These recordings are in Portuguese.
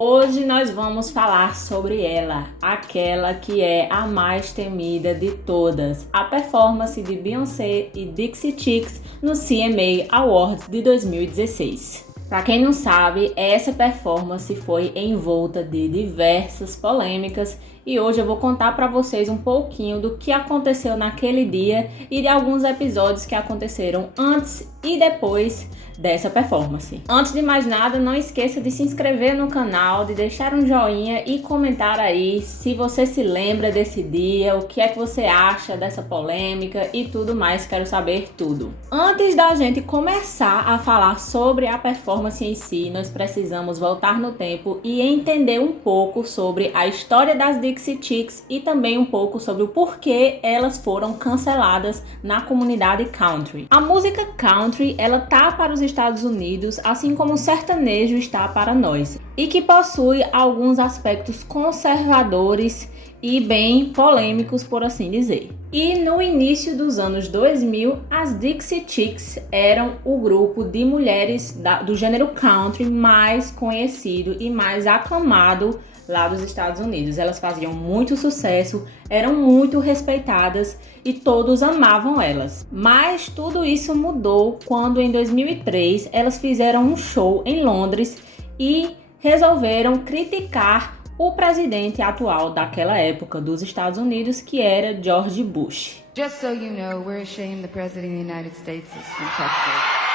Hoje nós vamos falar sobre ela, aquela que é a mais temida de todas, a performance de Beyoncé e Dixie Chicks no CMA Awards de 2016. Para quem não sabe, essa performance foi envolta de diversas polêmicas e hoje eu vou contar para vocês um pouquinho do que aconteceu naquele dia e de alguns episódios que aconteceram antes e depois dessa performance. Antes de mais nada, não esqueça de se inscrever no canal, de deixar um joinha e comentar aí se você se lembra desse dia, o que é que você acha dessa polêmica e tudo mais, quero saber tudo. Antes da gente começar a falar sobre a performance em si, nós precisamos voltar no tempo e entender um pouco sobre a história das Dixie Chicks e também um pouco sobre o porquê elas foram canceladas na comunidade country. A música country, ela tá para os Estados Unidos, assim como o sertanejo está para nós, e que possui alguns aspectos conservadores e bem polêmicos, por assim dizer. E no início dos anos 2000, as Dixie Chicks eram o grupo de mulheres do gênero country mais conhecido e mais aclamado lá dos Estados Unidos. Elas faziam muito sucesso, eram muito respeitadas e todos amavam elas. Mas tudo isso mudou quando em 2003 elas fizeram um show em Londres e resolveram criticar o presidente atual daquela época dos Estados Unidos, que era George Bush. Just so you know, we're ashamed the President of the United States is from Texas.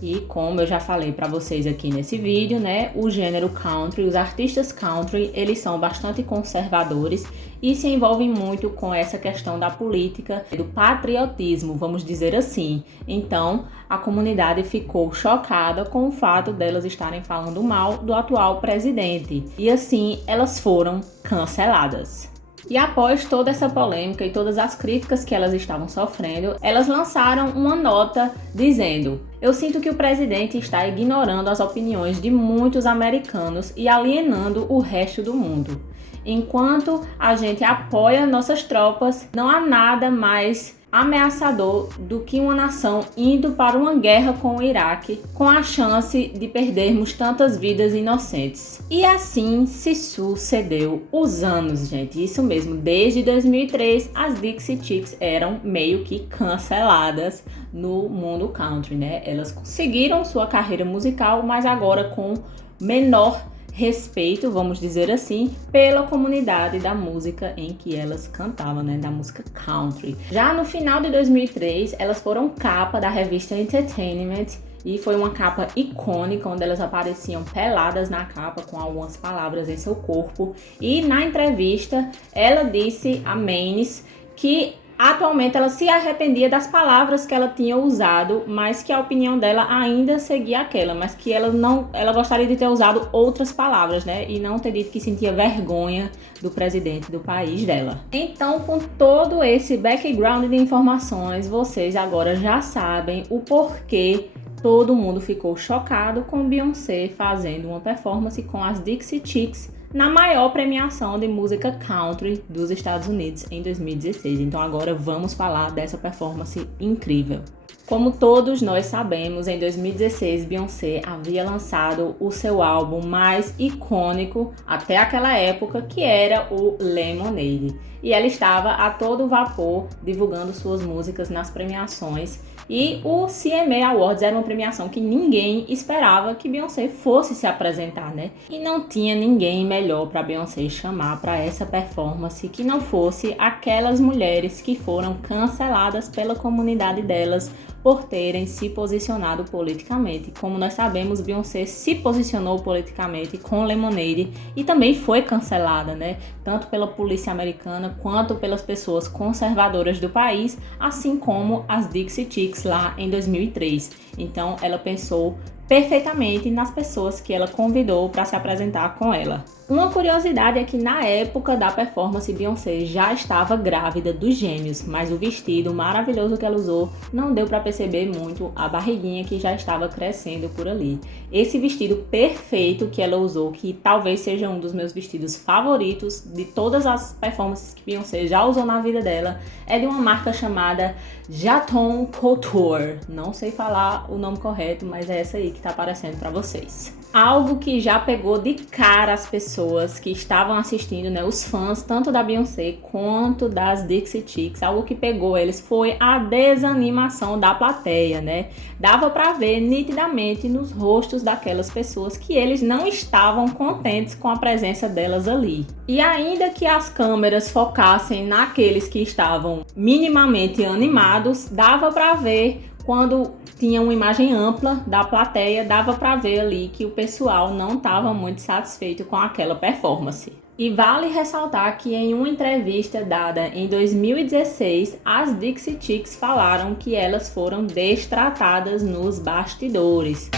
E como eu já falei para vocês aqui nesse vídeo, né, o gênero country, os artistas country, eles são bastante conservadores e se envolvem muito com essa questão da política, do patriotismo, vamos dizer assim. Então, a comunidade ficou chocada com o fato delas estarem falando mal do atual presidente. E assim, elas foram canceladas. E após toda essa polêmica e todas as críticas que elas estavam sofrendo, elas lançaram uma nota dizendo: "Eu sinto que o presidente está ignorando as opiniões de muitos americanos e alienando o resto do mundo. Enquanto a gente apoia nossas tropas, não há nada mais ameaçador do que uma nação indo para uma guerra com o Iraque, com a chance de perdermos tantas vidas inocentes." E assim se sucedeu os anos, gente. Isso mesmo, desde 2003 as Dixie Chicks eram meio que canceladas no mundo country, né? Elas conseguiram sua carreira musical, mas agora com menor respeito, vamos dizer assim, pela comunidade da música em que elas cantavam, né, da música country. Já no final de 2003, elas foram capa da revista Entertainment e foi uma capa icônica, onde elas apareciam peladas na capa com algumas palavras em seu corpo. E na entrevista, ela disse a Manis que atualmente ela se arrependia das palavras que ela tinha usado, mas que a opinião dela ainda seguia aquela, mas que ela gostaria de ter usado outras palavras, né? E não ter dito que sentia vergonha do presidente do país dela. Então, com todo esse background de informações, vocês agora já sabem o porquê todo mundo ficou chocado com Beyoncé fazendo uma performance com as Dixie Chicks na maior premiação de música country dos Estados Unidos em 2016. Então agora vamos falar dessa performance incrível. Como todos nós sabemos, em 2016 Beyoncé havia lançado o seu álbum mais icônico até aquela época, que era o Lemonade. E ela estava a todo vapor divulgando suas músicas nas premiações. E o CMA Awards era uma premiação que ninguém esperava que Beyoncé fosse se apresentar, né? E não tinha ninguém melhor para Beyoncé chamar para essa performance que não fosse aquelas mulheres que foram canceladas pela comunidade delas por terem se posicionado politicamente. Como nós sabemos, Beyoncé se posicionou politicamente com Lemonade e também foi cancelada, né? Tanto pela polícia americana quanto pelas pessoas conservadoras do país, assim como as Dixie Chicks lá em 2003. Então, ela pensou perfeitamente nas pessoas que ela convidou para se apresentar com ela. Uma curiosidade é que na época da performance, Beyoncé já estava grávida dos gêmeos, mas o vestido maravilhoso que ela usou não deu para perceber muito a barriguinha que já estava crescendo por ali. Esse vestido perfeito que ela usou, que talvez seja um dos meus vestidos favoritos de todas as performances que Beyoncé já usou na vida dela, é de uma marca chamada Jaton Couture. Não sei falar o nome correto, mas é essa aí que tá aparecendo para vocês. Algo que já pegou de cara as pessoas que estavam assistindo, né, os fãs tanto da Beyoncé quanto das Dixie Chicks, algo que pegou eles foi a desanimação da plateia, né? Dava para ver nitidamente nos rostos daquelas pessoas que eles não estavam contentes com a presença delas ali. E ainda que as câmeras focassem naqueles que estavam minimamente animados, dava para ver quando tinha uma imagem ampla da plateia, dava para ver ali que o pessoal não estava muito satisfeito com aquela performance. E vale ressaltar que em uma entrevista dada em 2016, as Dixie Chicks falaram que elas foram destratadas nos bastidores.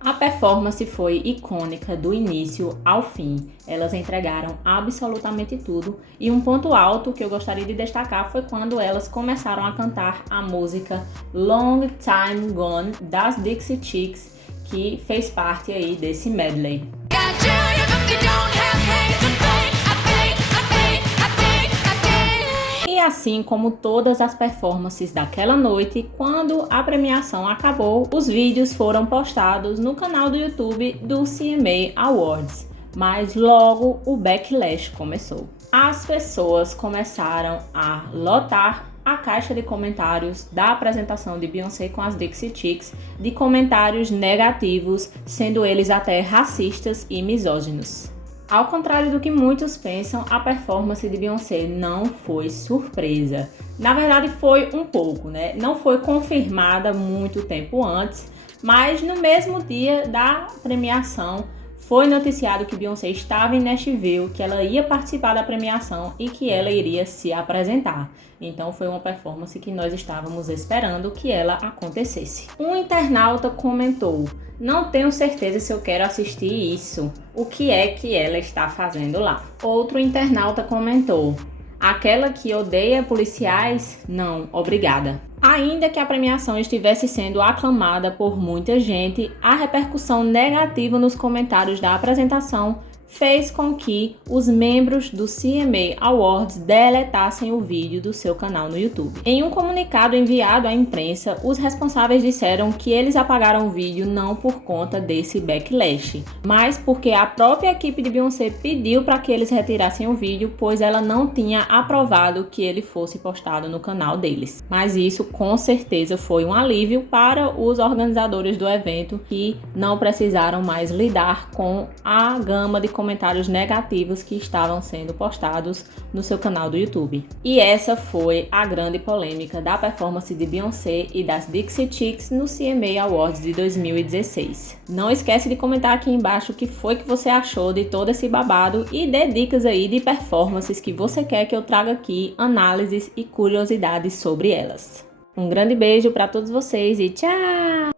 A performance foi icônica do início ao fim. Elas entregaram absolutamente tudo e um ponto alto que eu gostaria de destacar foi quando elas começaram a cantar a música Long Time Gone das Dixie Chicks, que fez parte aí desse medley. E assim como todas as performances daquela noite, quando a premiação acabou, os vídeos foram postados no canal do YouTube do CMA Awards, mas logo o backlash começou. As pessoas começaram a lotar a caixa de comentários da apresentação de Beyoncé com as Dixie Chicks de comentários negativos, sendo eles até racistas e misóginos. Ao contrário do que muitos pensam, a performance de Beyoncé não foi surpresa. Na verdade foi um pouco, né? Não foi confirmada muito tempo antes, mas no mesmo dia da premiação foi noticiado que Beyoncé estava em Nashville, que ela ia participar da premiação e que ela iria se apresentar. Então foi uma performance que nós estávamos esperando que ela acontecesse. Um internauta comentou: "Não tenho certeza se eu quero assistir isso. O que é que ela está fazendo lá?" Outro internauta comentou: "Aquela que odeia policiais? Não, obrigada." Ainda que a premiação estivesse sendo aclamada por muita gente, a repercussão negativa nos comentários da apresentação fez com que os membros do CMA Awards deletassem o vídeo do seu canal no YouTube. Em um comunicado enviado à imprensa, os responsáveis disseram que eles apagaram o vídeo não por conta desse backlash, mas porque a própria equipe de Beyoncé pediu para que eles retirassem o vídeo, pois ela não tinha aprovado que ele fosse postado no canal deles. Mas isso com certeza foi um alívio para os organizadores do evento, que não precisaram mais lidar com a gama de comentários negativos que estavam sendo postados no seu canal do YouTube. E essa foi a grande polêmica da performance de Beyoncé e das Dixie Chicks no CMA Awards de 2016. Não esquece de comentar aqui embaixo o que foi que você achou de todo esse babado e dê dicas aí de performances que você quer que eu traga aqui, análises e curiosidades sobre elas. Um grande beijo para todos vocês e tchau!